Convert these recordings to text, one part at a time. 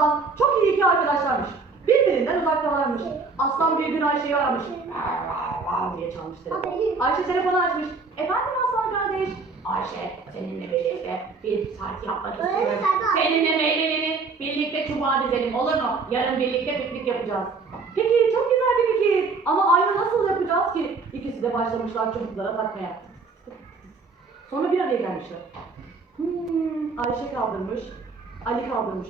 aslan çok iyi iki arkadaşlarmış. Birbirinden uzaktalarmış. Aslan bir gün Ayşe'yi aramış. Diye çalmış telefon. Ayşe telefonu açmış. Efendim aslan kardeş. Ayşe seninle birlikte bir saat yapmak istiyorum. Seninle meyvelerini birlikte çubuğa dizelim olur mu? Yarın birlikte piknik yapacağız. Peki çok güzel bir fikir. Ama aynı nasıl yapacağız ki? İkisi de başlamışlar çubuklara takmaya. Sonra bir araya gelmişler. Hmm, Ayşe kaldırmış, Ali kaldırmış.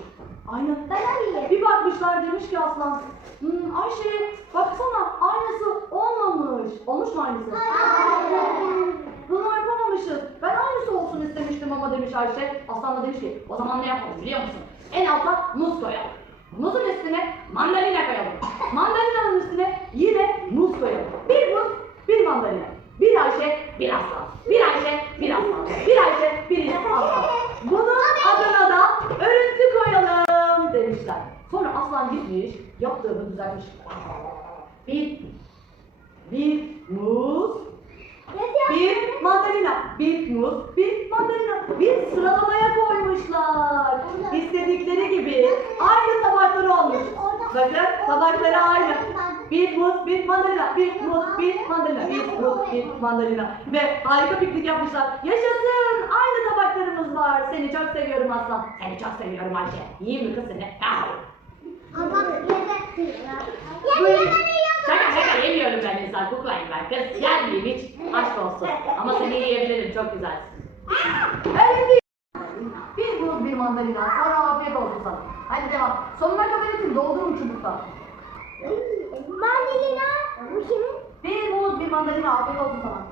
Aynen. Ben alayım. Bir bakmışlar demiş ki aslan. Hmm, Ayşe baksana aynısı olmamış. Olmuş mu aynısı? Hayır. Bunu yapamamışız. Ben aynısı olsun istemiştim ama demiş Ayşe. Aslan da demiş ki o zaman ne yapalım biliyor musun? En alta muz koyalım. Muzun üstüne mandalina koyalım. Mandalinanın üstüne yine muz koyalım. Bir muz, bir mandalina. Bir Ayşe, bir aslan. Bir Ayşe, bir aslan. Bunun adına da örüntü koyalım demişler. Aslan gitmiş, yaptığını düzeltmiş. Bir, bir muz, bir mandalina, bir muz, bir mandalina. Bir sıralamaya koymuşlar. İstedikleri gibi aynı tabakları olmuş. Bakın tabakları aynı. Bir muz, bir mandalina, bir muz, bir mandalina, bir muz, bir mandalina. Ve harika piknik yapmışlar. Yaşasın! Aynı tabaklarımız var. Seni çok seviyorum aslan. Seni çok seviyorum Ayşe. Yiyeyim mi kız seni? Ah! Buyurun. Şaka şaka yemiyorum ben insan kuklayım ben kız. Gelmeyeyim hiç. Aşk olsun. Ama seni yiyebilirim çok güzelsin. Öyle değil. Bir muz bir mandalina sonra afiyet olsun sana. Hadi devam. Sonuna kadar için doldurun çubukta. Mandalina. Kimin? Bir muz bir mandalina afiyet olsun sana.